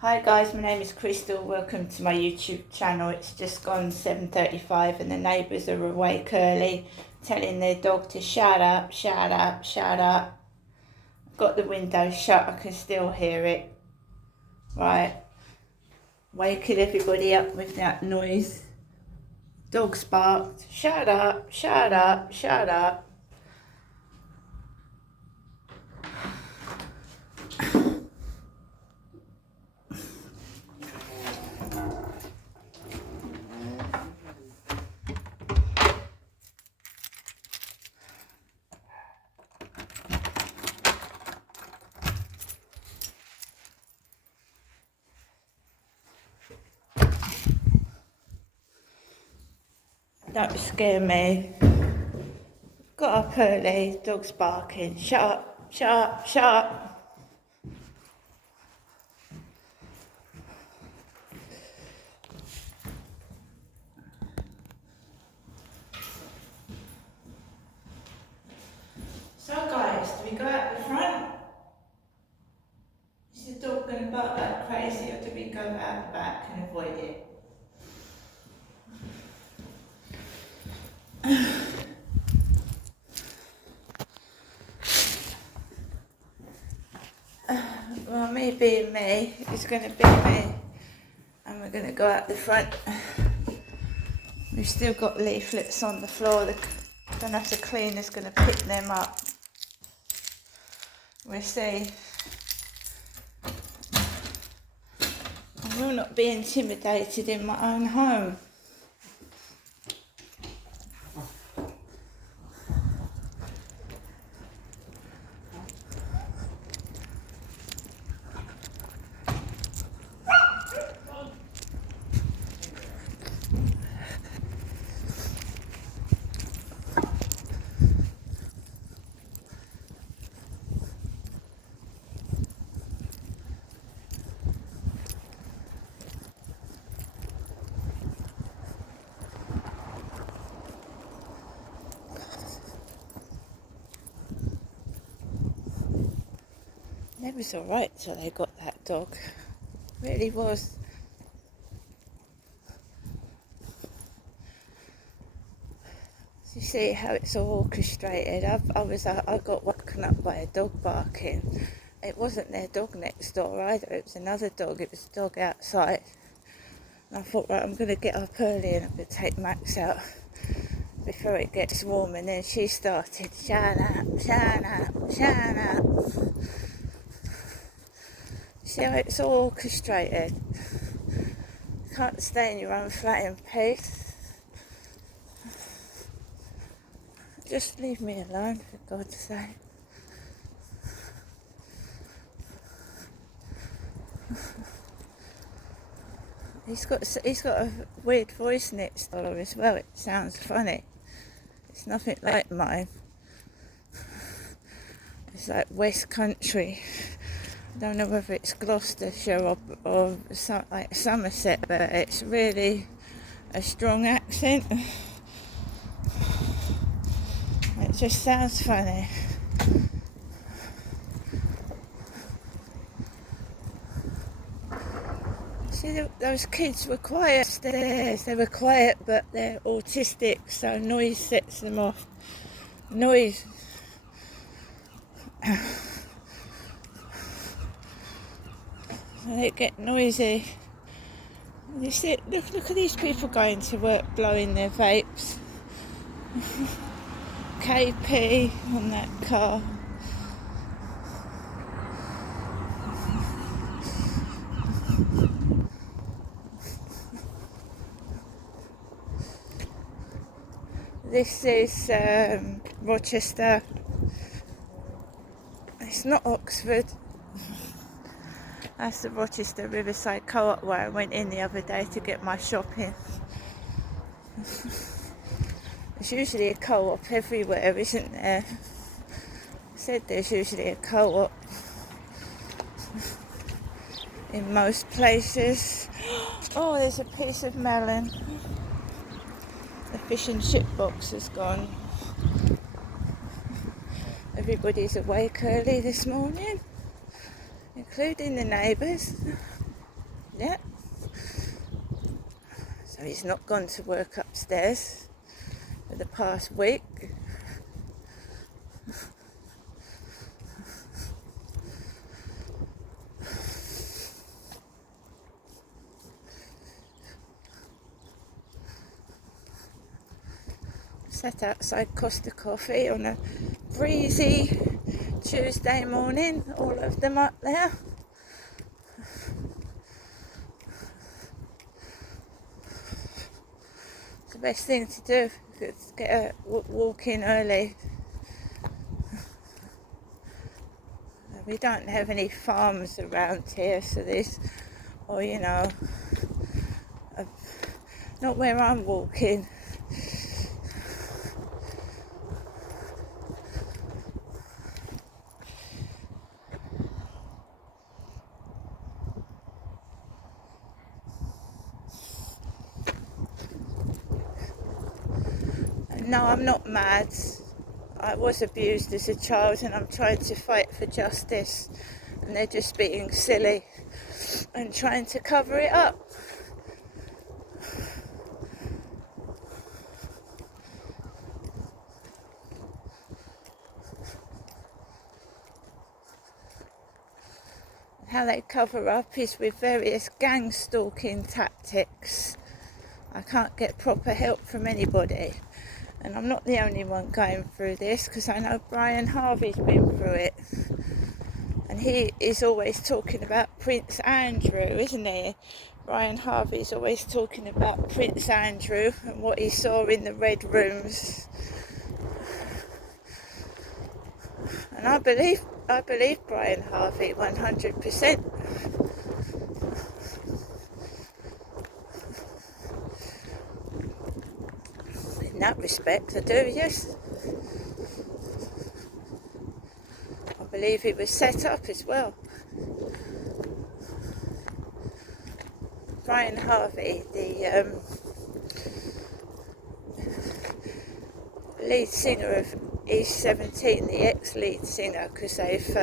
Hi guys, my name is Crystal. Welcome to my YouTube channel. It's just gone 7:35 and the neighbours are awake early, telling their dog to shut up, shut up, shut up. I've got the window shut, I can still hear it. Right, waking everybody up with that noise. Dog's barked, shut up, shut up, shut up. Don't scare me. Got up early, dog's barking, shut up, shut up, shut up. So guys, do we go out the front? Is the dog going to bark like crazy, or do we go out the back and avoid it? Well, me being me, it's going to be me, and we're going to go out the front. We've still got leaflets on the floor. Don't have to cleaner's going to pick them up. We'll see. I will not be intimidated in my own home. It was alright till they got that dog. Really was. You see how it's all orchestrated. I got woken up by a dog barking. It wasn't their dog next door either. It was another dog. It was a dog outside. And I thought, right, I'm going to get up early and I'm going to take Max out before it gets warm. And then she started, shut up, shut up, shut up. See how it's all orchestrated. You can't stay in your own flat in peace. Just leave me alone, for God's sake. He's got a weird voice next door as well. It sounds funny. It's nothing like mine. It's like West Country. I don't know whether it's Gloucestershire or like Somerset, but it's really a strong accent. It just sounds funny. See, those kids were quiet upstairs. They were quiet, but they're autistic, so noise sets them off. Noise. They get noisy. You see, look at these people going to work blowing their vapes. KP on that car. This is Rochester. It's not Oxford. That's the Rochester Riverside Co-op where I went in the other day to get my shopping. There's usually a co-op everywhere, isn't there? I said there's usually a co-op in most places. Oh, there's a piece of melon. The fish and chip box has gone. Everybody's awake early this morning, including the neighbours. Yeah. So he's not gone to work upstairs for the past week. Sat outside Costa Coffee on a breezy Tuesday morning, all of them up there. It's the best thing to do, is get a walk in early. We don't have any farms around here, so there's, or not where I'm walking. No, I'm not mad. I was abused as a child and I'm trying to fight for justice, and they're just being silly and trying to cover it up. How they cover up is with various gang stalking tactics. I can't get proper help from anybody. And I'm not the only one going through this, because I know Brian Harvey's been through it. And he is always talking about Prince Andrew, isn't he? Brian Harvey's always talking about Prince Andrew and what he saw in the red rooms. And I believe Brian Harvey 100%. In that respect, I do, yes. I believe he was set up as well. Brian Harvey, the lead singer of East 17, the ex-lead singer, because they've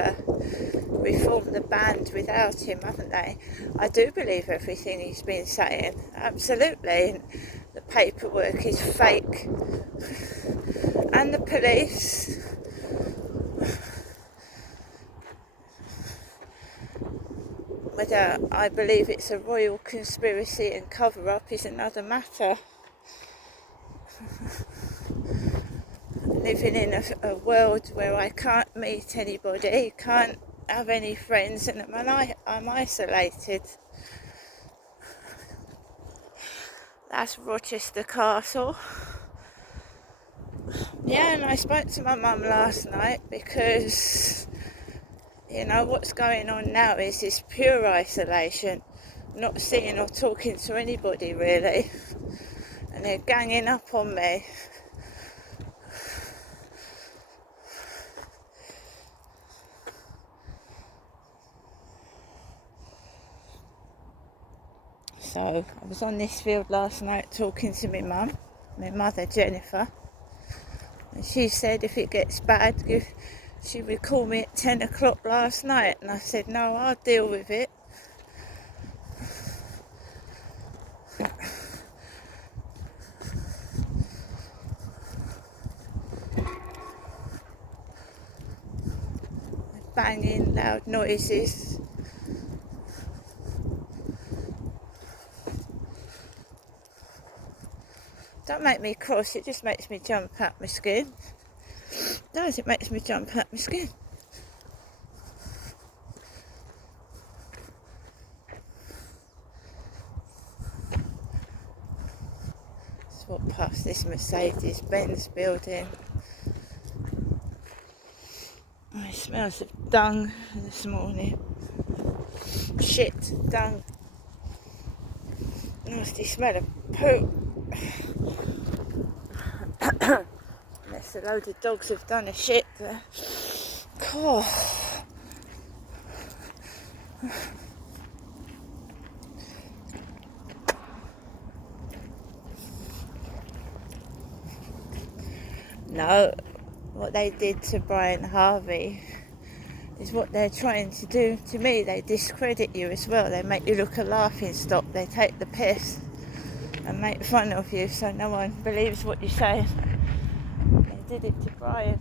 reformed the band without him, haven't they? I do believe everything he's been saying, absolutely. And the paperwork is fake. And the police. Whether I believe it's a royal conspiracy and cover-up is another matter. Living in a world where I can't meet anybody, can't have any friends, and I'm isolated. That's Rochester Castle. Yeah, and I spoke to my mum last night because, what's going on now is pure isolation. Not seeing or talking to anybody, really. And they're ganging up on me. So I was on this field last night talking to my mum, my mother Jennifer, and she said if it gets bad, she would call me at 10 o'clock last night, and I said no, I'll deal with it. Banging, loud noises. Don't make me cross, it just makes me jump out my skin. It makes me jump out my skin. Let's walk past this Mercedes-Benz building. Oh, it smells of dung this morning. Shit, dung. Nasty smell of poop. Unless a load of dogs have done a shit there. God. No, what they did to Brian Harvey is what they're trying to do to me. They discredit you as well. They make you look a laughing stock. They take the piss and make fun of you so no one believes what you say. They did it to Brian.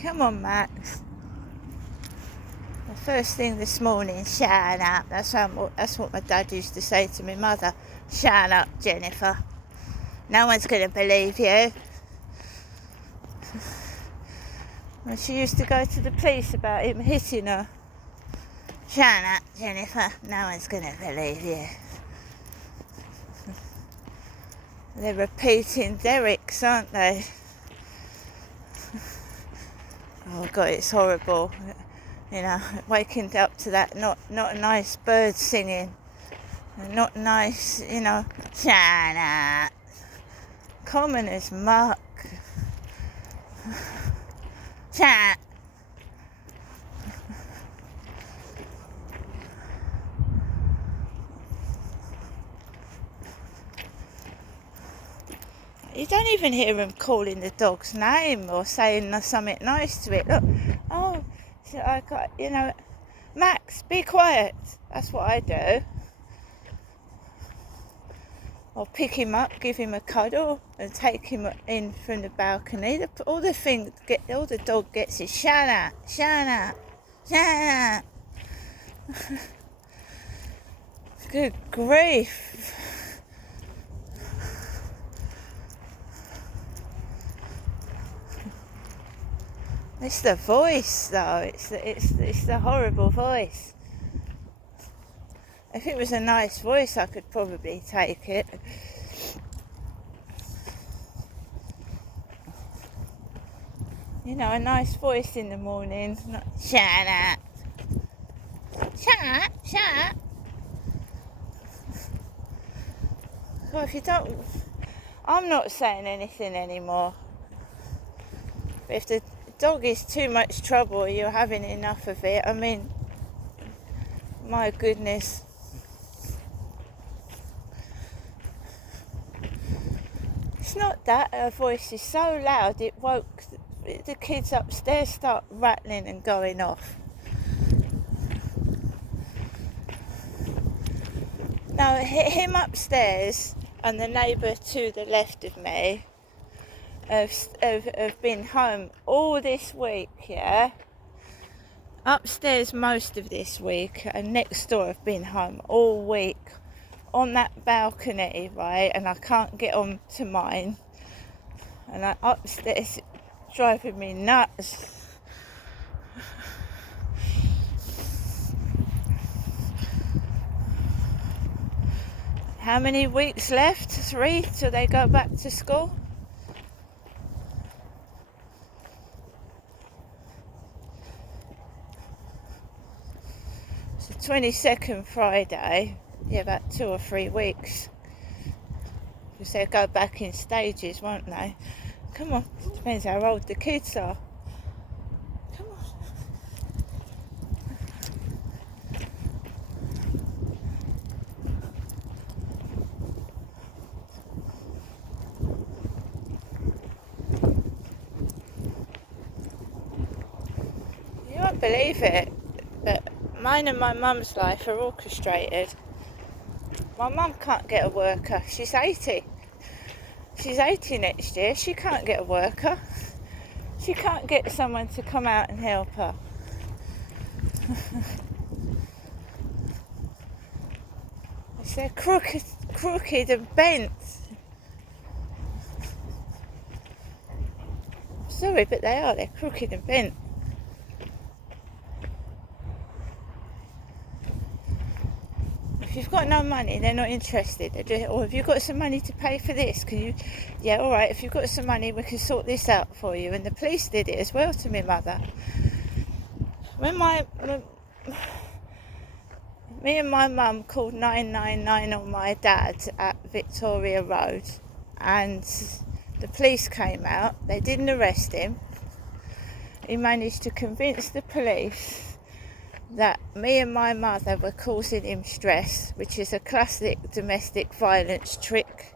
Come on, Max. The first thing this morning, shut up. That's what my dad used to say to my mother. Shut up, Jennifer. No one's going to believe you. When she used to go to the police about him hitting her. Shut up, Jennifer. No one's going to believe you. They're repeating Derek's, aren't they? Oh God, it's horrible. You know, waking up to that not nice bird singing, and not nice, you know, shut up. Common as muck. Shut. You don't even hear him calling the dog's name or saying something nice to it. Look, oh, so I got, you know, Max, be quiet. That's what I do. Or pick him up, give him a cuddle, and take him in from the balcony. All the dog gets is shut up, shut up, shut up. Good grief. It's the voice, though. It's the horrible voice. If it was a nice voice, I could probably take it. You know, a nice voice in the morning. Not, shut up. Shut up, shut up. Well, if you don't... I'm not saying anything anymore. But if the dog is too much trouble or you're having enough of it, I mean, my goodness. It's not that her voice is so loud it woke the kids upstairs, start rattling and going off. Now him upstairs and the neighbour to the left of me have been home all this week, yeah? Upstairs most of this week, and next door have been home all week on that balcony, right? And I can't get on to mine. And upstairs driving me nuts. How many weeks left? 3 till they go back to school? It's the 22nd Friday. Yeah, about 2 or 3 weeks. Because they'll go back in stages, won't they? Come on, depends how old the kids are. Come on. You won't believe it, but mine and my mum's life are orchestrated. My mum can't get a worker. She's 80. She's 80 next year. She can't get a worker. She can't get someone to come out and help her. They're crooked and bent. Sorry, but they are. They're crooked and bent. If you've got no money, they're not interested. Or if you've got some money to pay for this, can you? Yeah, all right. If you've got some money, we can sort this out for you. And the police did it as well to my mother. When me and my mum called 999 on my dad at Victoria Road, and the police came out. They didn't arrest him. He managed to convince the police that me and my mother were causing him stress, which is a classic domestic violence trick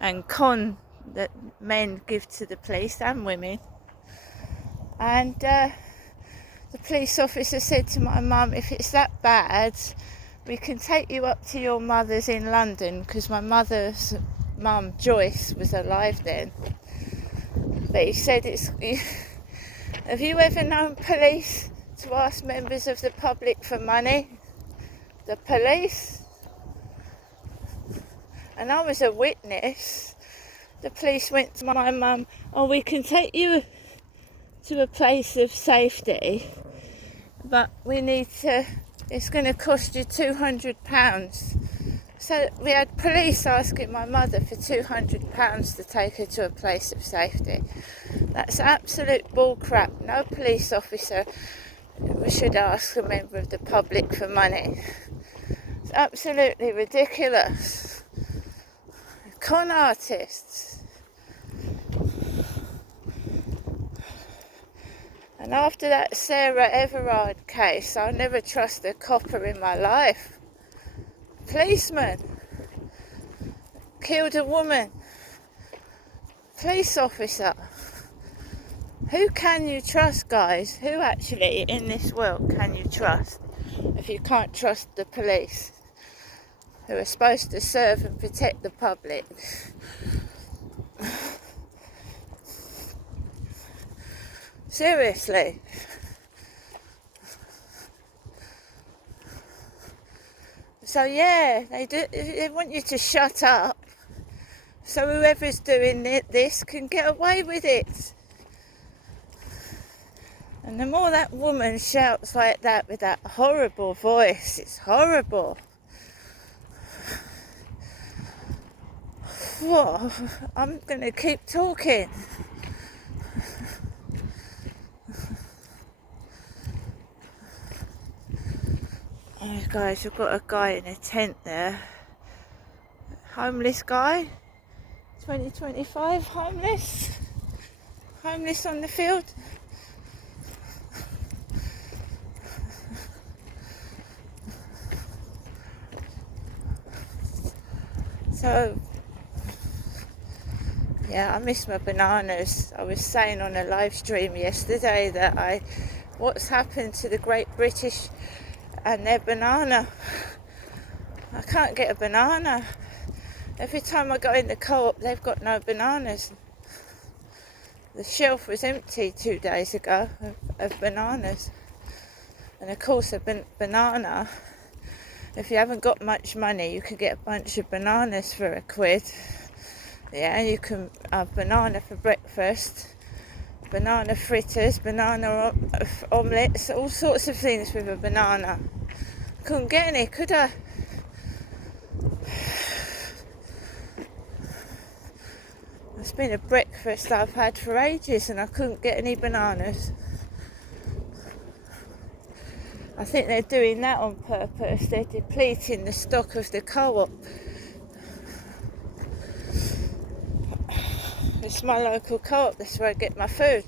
and con that men give to the police and women. And the police officer said to my mum, if it's that bad, we can take you up to your mother's in London, because my mother's mum, Joyce, was alive then. But he said, have you ever known police to ask members of the public for money? The police? And I was a witness. The police went to my mum, oh, we can take you to a place of safety, but it's going to cost you £200. So we had police asking my mother for £200 to take her to a place of safety. That's absolute bull crap. No police officer should ask a member of the public for money. It's absolutely ridiculous. Con artists. And after that Sarah Everard case, I'll never trust a copper in my life. Policeman killed a woman. Police officer. Who can you trust, guys? Who actually in this world can you trust if you can't trust the police, who are supposed to serve and protect the public? Seriously. So yeah, they want you to shut up, so whoever's doing this can get away with it. And the more that woman shouts like that with that horrible voice, it's horrible. Whoa, I'm going to keep talking. Oh, guys, we've got a guy in a tent there. Homeless guy. 2025, homeless. Homeless on the field. So, yeah, I miss my bananas. I was saying on a live stream yesterday that what's happened to the Great British and their banana? I can't get a banana. Every time I go in the co-op, they've got no bananas. The shelf was empty 2 days ago of bananas. And of course, a banana, if you haven't got much money, you can get a bunch of bananas for £1. Yeah, you can have banana for breakfast, banana fritters, banana omelettes, all sorts of things with a banana. Couldn't get any, could I? It's been a breakfast I've had for ages and I couldn't get any bananas. I think they're doing that on purpose. They're depleting the stock of the co-op. It's my local co-op, that's where I get my food.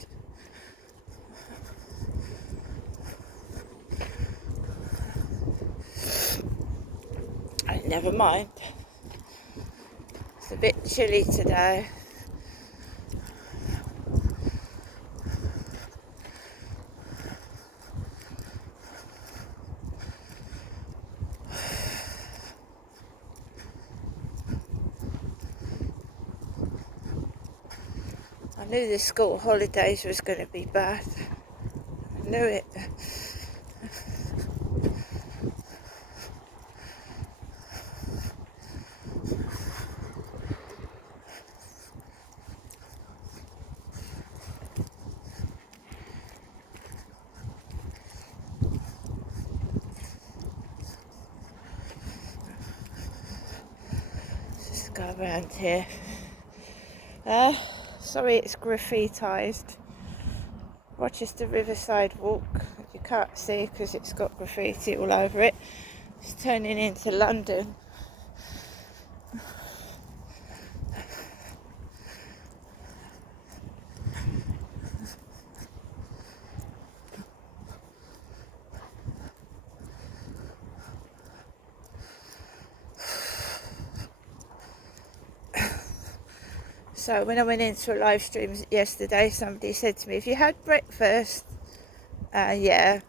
Never mind. It's a bit chilly today. I knew the school holidays was going to be bad. I knew it. Just go around here. Sorry, it's graffitized. Rochester Riverside Walk. You can't see because it's got graffiti all over it. It's turning into London. So when I went into a live stream yesterday, somebody said to me, "Have you had breakfast?" Yeah.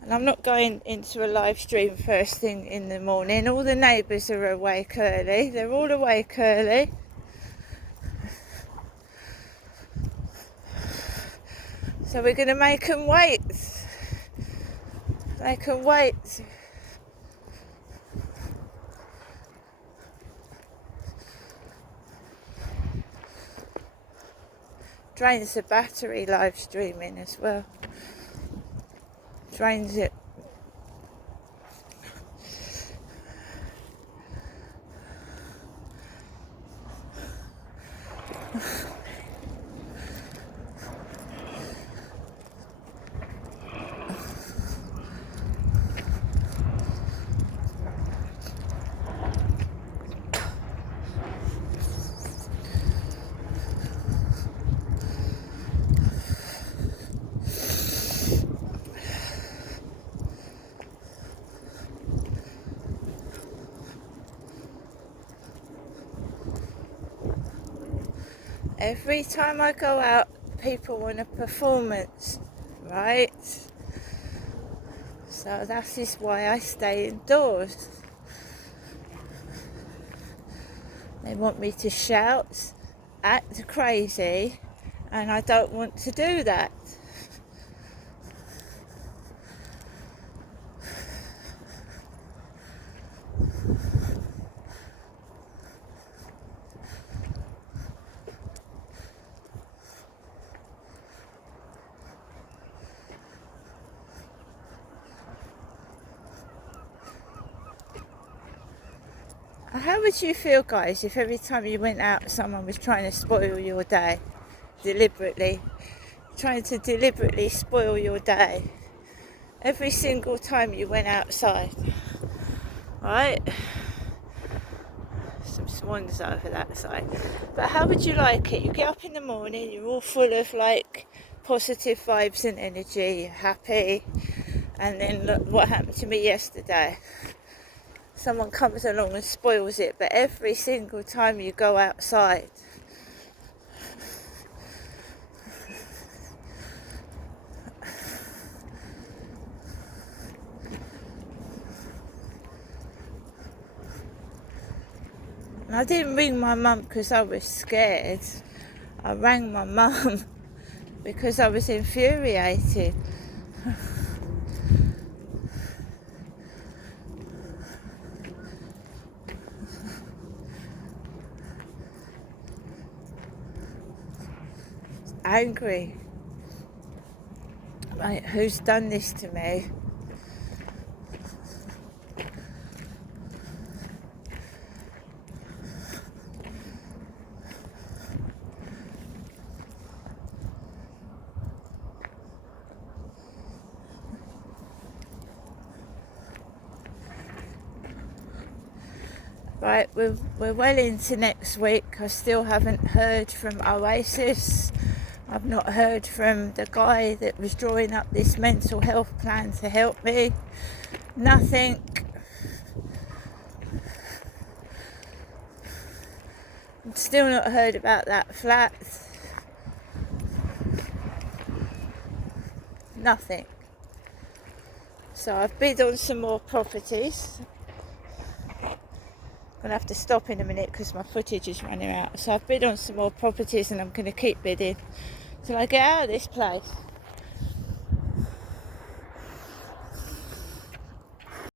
And I'm not going into a live stream first thing in the morning. All the neighbours are awake early. They're all awake early. So we're going to make them wait. They can wait. Drains the battery live streaming as well. Drains it. Every time I go out, people want a performance, right? So that is why I stay indoors. They want me to shout, act crazy, and I don't want to do that. How would you feel, guys, if every time you went out someone was trying to spoil your day, trying to deliberately spoil your day every single time you went outside, right? Some swans over that side. But how would you like it? You get up in the morning, you're all full of like positive vibes and energy, you're happy, and then look what happened to me yesterday. Someone comes along and spoils it, but every single time you go outside, and I didn't ring my mum because I was scared. I rang my mum because I was infuriated. Angry. Right, who's done this to me? Right, we're well into next week. I still haven't heard from Oasis. I've not heard from the guy that was drawing up this mental health plan to help me. Nothing. I've still not heard about that flat. Nothing. So I've bid on some more properties. I'm going to have to stop in a minute because my footage is running out. So I've bid on some more properties and I'm going to keep bidding till I get out of this place.